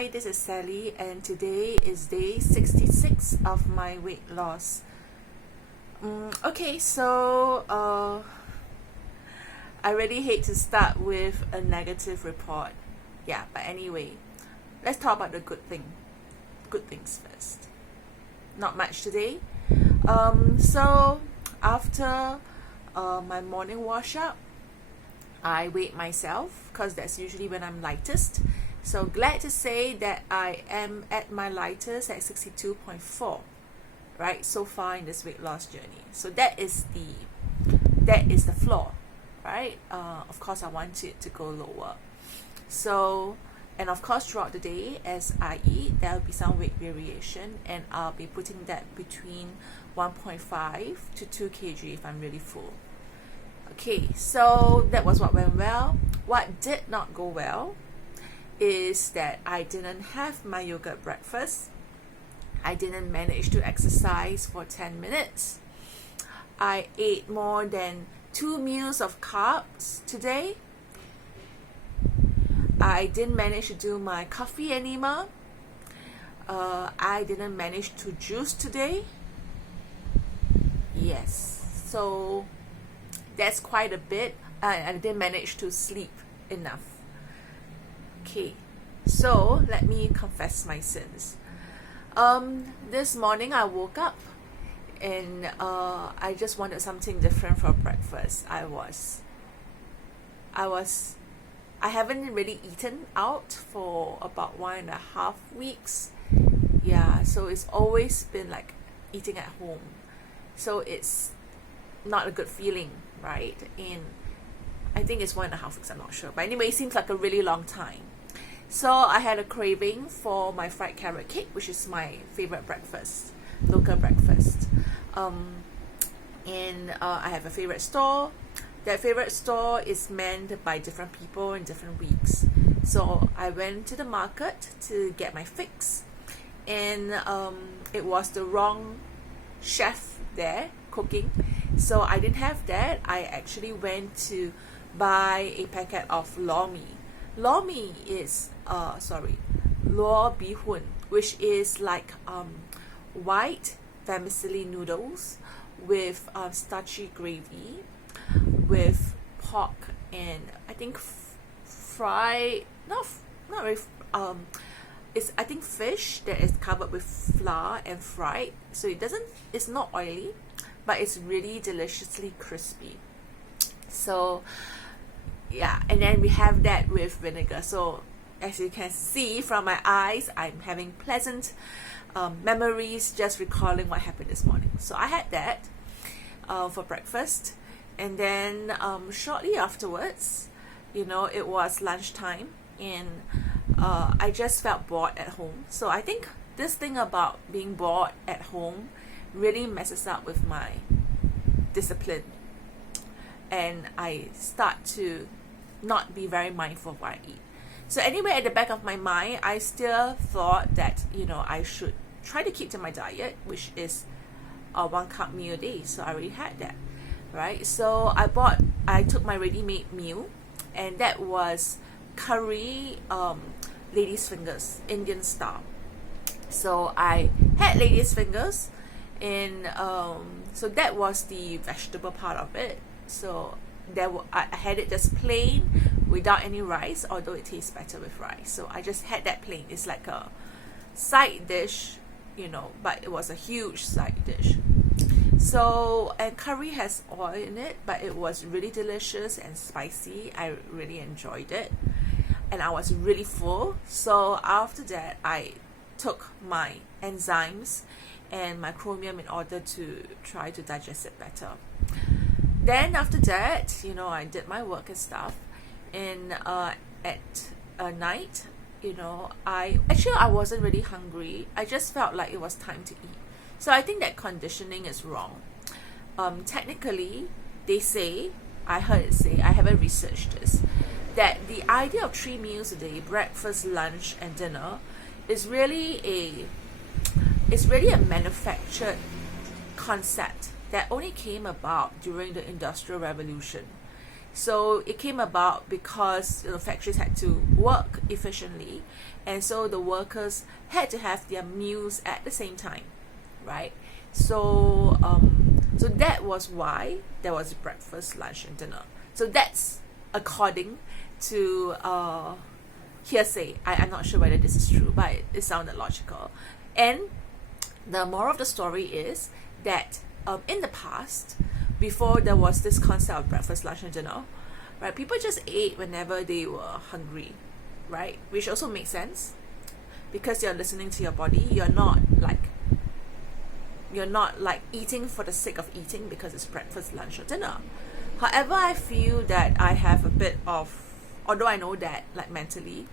Hi, this is Sally, and today is day 66 of my weight loss. Okay, so I really hate to start with a negative report. Yeah, but anyway, let's talk about the good things first. Not much today. So after my morning wash up, I weighed myself because that's usually when I'm lightest. So glad to say that I am at my lightest at 62.4, right, so far in this weight loss journey. So that is the floor, right? Of course I want it to go lower. So, and of course throughout the day as I eat, there will be some weight variation, and I'll be putting that between 1.5 to 2 kg if I'm really full. Okay, so that was what went well. What did not go well is that I didn't have my yogurt breakfast. I didn't manage to exercise for 10 minutes. I ate more than 2 meals of carbs today. I didn't manage to do my coffee enema. I didn't manage to juice today. Yes, so that's quite a bit. I didn't manage to sleep enough. Okay, so let me confess my sins. This morning I woke up and I just wanted something different for breakfast. I haven't really eaten out for about 1.5 weeks. Yeah, so it's always been like eating at home. So it's not a good feeling, right? And I think it's 1.5 weeks, I'm not sure. But anyway, it seems like a really long time. So I had a craving for my fried carrot cake, which is my favorite breakfast, local breakfast. And I have a favorite store. That favorite store is manned by different people in different weeks. So I went to the market to get my fix. And it was the wrong chef there cooking. So I didn't have that. I actually went to buy a packet of lor mee. Lor mee is lor bee hoon, which is like white vermicelli noodles with starchy gravy, with pork and I think it's I think fish that is covered with flour and fried. So it's not oily, but it's really deliciously crispy. So yeah, and then we have that with vinegar. So as you can see from my eyes, I'm having pleasant memories just recalling what happened this morning. So I had that for breakfast, and then shortly afterwards, it was lunchtime, and I just felt bored at home. So I think this thing about being bored at home really messes up with my discipline, and I start to not be very mindful of what I eat. So anyway, at the back of my mind, I still thought that I should try to keep to my diet, which is a 1 cup meal a day. So I already had that, right? So I took my ready-made meal, and that was curry lady's fingers, Indian style. So I had lady's fingers, and so that was the vegetable part of it. So I had it just plain without any rice, although it tastes better with rice. So I just had that plain. It's like a side dish, but it was a huge side dish. So, and curry has oil in it, but it was really delicious and spicy. I really enjoyed it, and I was really full. So after that, I took my enzymes and my chromium in order to try to digest it better. Then after that, I did my work and stuff, and at night, I wasn't really hungry. I just felt like it was time to eat. So I think that conditioning is wrong. Technically, I heard it say, I haven't researched this, that the idea of 3 meals a day, breakfast, lunch, and dinner, is really a manufactured concept that only came about during the Industrial Revolution. So it came about because factories had to work efficiently, and so the workers had to have their meals at the same time, right? So so that was why there was breakfast, lunch, and dinner. So that's according to hearsay. I'm not sure whether this is true, but it sounded logical. And the moral of the story is that in the past, before there was this concept of breakfast, lunch, and dinner, right, people just ate whenever they were hungry, right? Which also makes sense because you're listening to your body. You're not like eating for the sake of eating because it's breakfast, lunch, or dinner. However, I feel that I have a bit of, although I know that like mentally,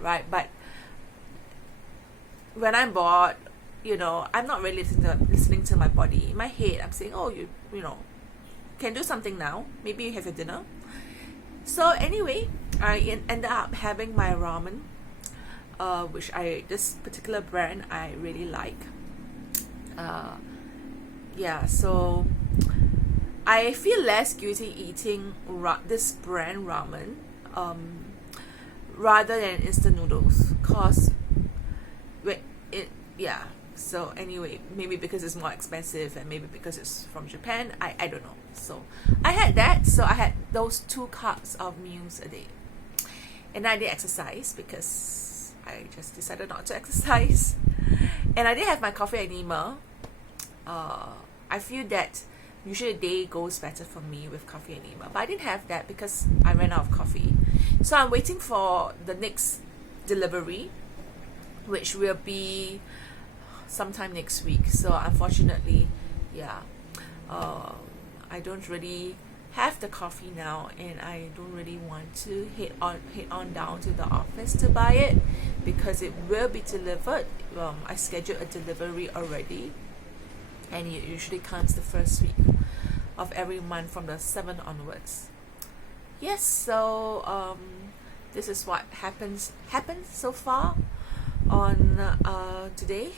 right, but when I'm bored, I'm not really listening to my body. In my head, I'm saying, oh, you can do something now. Maybe you have your dinner. So anyway, I ended up having my ramen, which this particular brand I really like. So I feel less guilty eating this brand ramen rather than instant noodles, cause so anyway, maybe because it's more expensive and maybe because it's from Japan, I don't know. So I had that. So I had those 2 cups of meals a day, and I did exercise because I just decided not to exercise, and I did have my coffee enema. I feel that usually the day goes better for me with coffee enema, but I didn't have that because I ran out of coffee. So I'm waiting for the next delivery, which will be sometime next week. So unfortunately, I don't really have the coffee now, and I don't really want to head on down to the office to buy it because it will be delivered. I scheduled a delivery already, and it usually comes the first week of every month from the 7th onwards. Yes, so this is what happened so far on today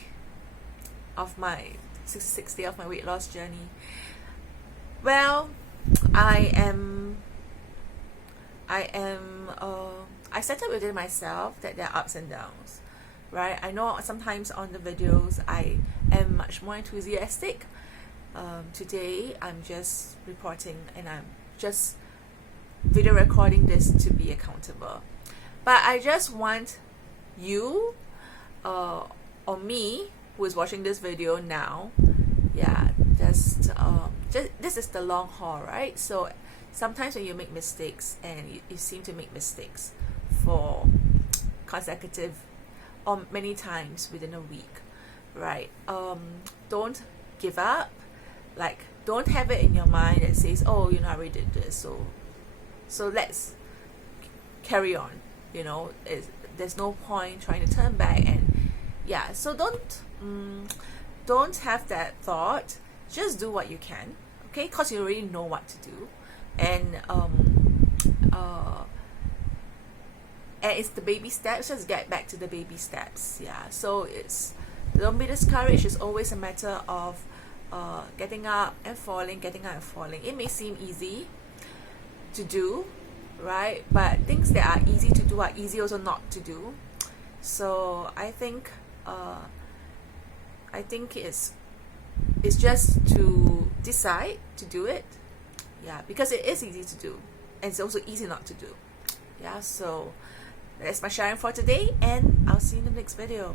of my 66th day of my weight loss journey. Well, I settled within myself that there are ups and downs, right? I know sometimes on the videos I am much more enthusiastic. Today I'm just reporting, and I'm just video recording this to be accountable. But I just want you or me who is watching this video now, just this is the long haul, right? So sometimes when you make mistakes, and you seem to make mistakes for consecutive or many times within a week, right? Don't give up. Like, don't have it in your mind that says, oh, I already did this, so let's carry on. There's no point trying to turn back, and so don't have that thought. Just do what you can, okay? Because you already know what to do, and it's the baby steps. Just get back to the baby steps. So don't be discouraged. It's always a matter of getting up and falling. It may seem easy to do, right? But things that are easy to do are easy also not to do. So I think it's just to decide to do it, because it is easy to do, and it's also easy not to do. So that's my sharing for today, and I'll see you in the next video.